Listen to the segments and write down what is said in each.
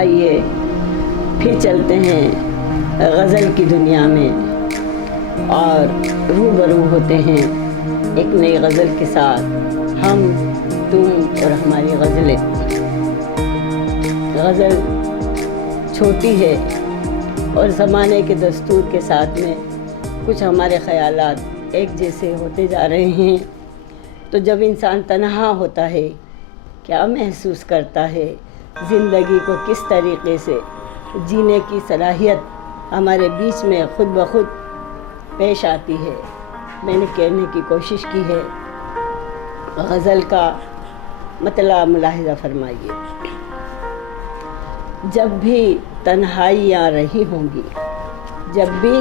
آئیے پھر چلتے ہیں غزل کی دنیا میں اور روبرو ہوتے ہیں ایک نئی غزل کے ساتھ، ہم، تم اور ہماری غزلیں۔ غزل چھوٹی ہے اور زمانے کے دستور کے ساتھ میں کچھ ہمارے خیالات ایک جیسے ہوتے جا رہے ہیں۔ تو جب انسان تنہا ہوتا ہے کیا محسوس کرتا ہے، زندگی کو کس طریقے سے جینے کی صلاحیت ہمارے بیچ میں خود بخود پیش آتی ہے، میں نے کہنے کی کوشش کی ہے۔ غزل کا مطلع ملاحظہ فرمائیے۔ جب بھی تنہائی آ رہی ہوں گی، جب بھی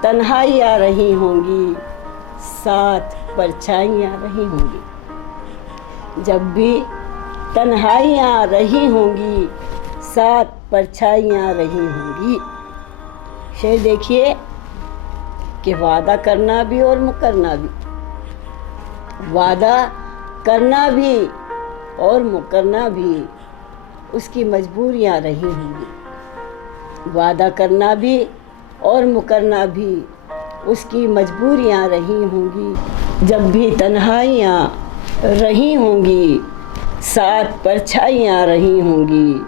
تنہائی آ رہی ہوں گی، ساتھ پرچھائیاں آ رہی ہوں گی۔ جب بھی تنہائیاں آ رہی ہوں گی، ساتھ پرچھائیاں آ رہی ہوں گی۔ شعر دیکھیے کہ وعدہ کرنا بھی اور مکرنا بھی، وعدہ کرنا بھی اور مکرنا بھی اس کی مجبوریاں رہی ہوں گی۔ وعدہ کرنا بھی اور مکرنا بھی اس کی مجبوریاں رہی ہوں گی۔ جب بھی تنہائیاں رہی ہوں گی، ساتھ پرچھائیاں رہی ہوں گی۔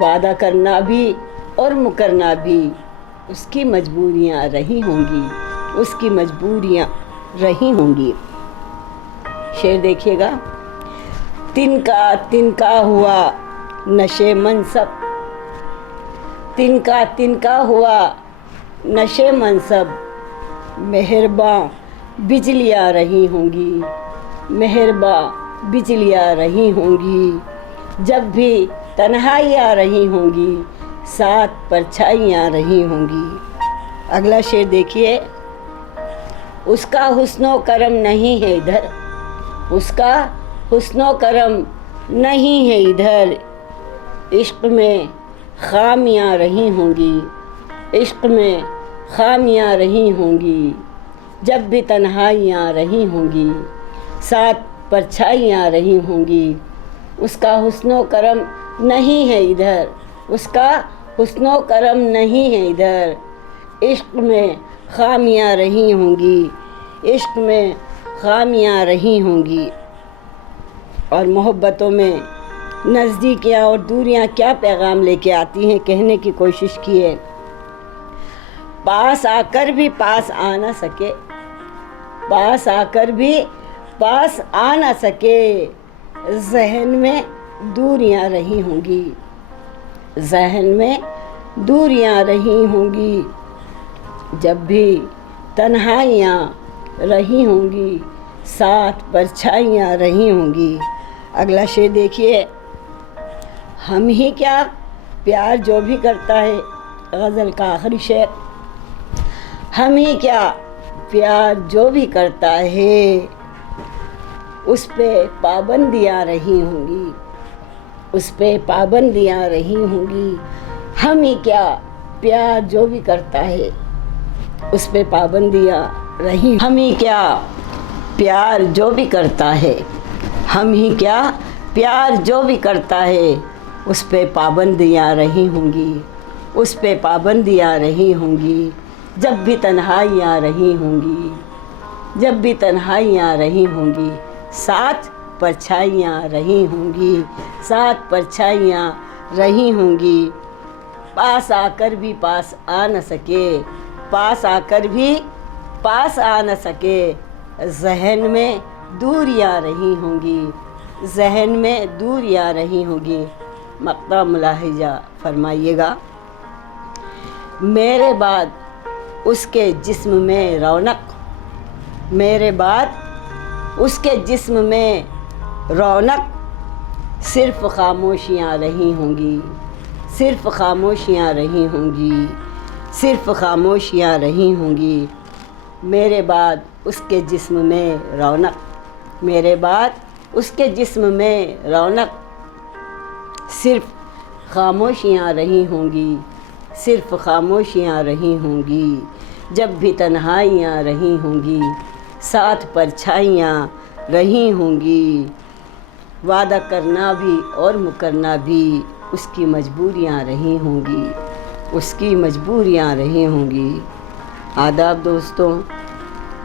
وعدہ کرنا بھی اور مکرنا بھی اس کی مجبوریاں رہی ہوں گی، اس کی مجبوریاں رہی ہوں گی۔ شعر دیکھیے گا۔ تنکا تنکا ہوا نشے منصب، تنکا تنکا ہوا نشے منصب، مہرباں بجلیاں رہی ہوں گی، مہرباں بجلیاں رہی ہوں گی۔ جب بھی تنہائیاں رہی ہوں گی، ساتھ پرچھائیاں رہی ہوں گی۔ اگلا شعر دیکھیے۔ اس کا حسن و کرم نہیں ہے ادھر، اس کا حسن و کرم نہیں ہے ادھر، عشق میں خامیاں رہی ہوں گی، عشق میں خامیاں رہی ہوں گی۔ جب بھی تنہائیاں رہی ہوں گی، ساتھ پرچھائیاں رہی ہوں گی۔ اس کا حسن و کرم نہیں ہے ادھر، اس کا حسن و کرم نہیں ہے ادھر، عشق میں خامیاں رہی ہوں گی، عشق میں خامیاں رہی ہوں گی۔ اور محبتوں میں نزدیکیاں اور دوریاں کیا پیغام لے کے آتی ہیں، کہنے کی کوشش کی ہے۔ پاس آ کر بھی پاس آ نہ سکے، پاس آ کر بھی پاس آ نہ سکے، ذہن میں دوریاں رہی ہوں گی، ذہن میں دوریاں رہی ہوں گی۔ جب بھی تنہائیاں رہی ہوں گی، ساتھ پرچھائیاں رہی ہوں گی۔ اگلا شعر دیکھیے۔ ہم ہی کیا پیار جو بھی کرتا ہے، غزل کا آخری شعر۔ ہم ہی کیا پیار جو بھی کرتا ہے، اس پہ پابندیاں رہی ہوں گی، اس پہ پابندیاں رہی ہوں گی۔ ہم ہی کیا پیار جو بھی کرتا ہے، اس پہ پابندیاں رہی، ہم ہی کیا پیار جو بھی کرتا ہے، ہم ہی کیا پیار جو بھی کرتا ہے، اس پہ پابندیاں رہی ہوں گی، اس پہ پابندیاں رہی ہوں گی۔ جب بھی تنہائیاں رہی ہوں گی، جب بھی تنہائیاں رہی ہوں گی، ساتھ پرچھائیاں رہی ہوں گی، ساتھ پرچھائیاں رہی ہوں گی۔ پاس آ کر بھی پاس آ نہ سکے، پاس آ کر بھی پاس آ نہ سکے، ذہن میں دوریاں رہی ہوں گی، ذہن میں دوریاں رہی ہوں گی۔ مقطع ملاحظہ فرمائیے گا۔ میرے بعد اس کے جسم میں رونق، میرے بعد اس کے جسم میں رونق، صرف خاموشیاں رہی ہوں گی، صرف خاموشیاں رہی ہوں گی، صرف خاموشیاں رہی ہوں گی۔ میرے بعد اس کے جسم میں رونق، میرے بعد اس کے جسم میں رونق، صرف خاموشیاں رہی ہوں گی، صرف خاموشیاں رہی ہوں گی۔ جب بھی تنہائیاں رہی ہوں گی، ساتھ پرچھائیاں رہی ہوں گی۔ وعدہ کرنا بھی اور مکرنا بھی اس کی مجبوریاں رہی ہوں گی، اس کی مجبوریاں رہی ہوں گی۔ آداب دوستوں،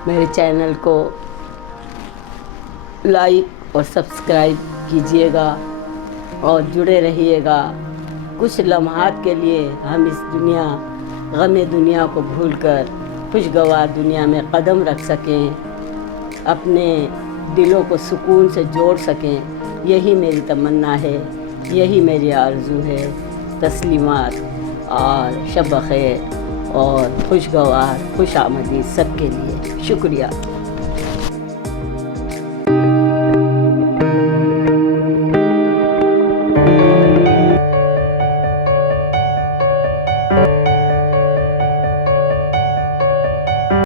میرے چینل کو لائک اور سبسکرائب کیجیے گا اور جڑے رہیے گا۔ کچھ لمحات کے لیے ہم اس دنیا، غم دنیا کو بھول کر خوشگوار دنیا میں قدم رکھ سکیں، اپنے دلوں کو سکون سے جوڑ سکیں، یہی میری تمنا ہے، یہی میری آرزو ہے۔ تسلیمات اور شب بخیر اور خوشگوار خوش آمدید سب کے لیے۔ شکریہ۔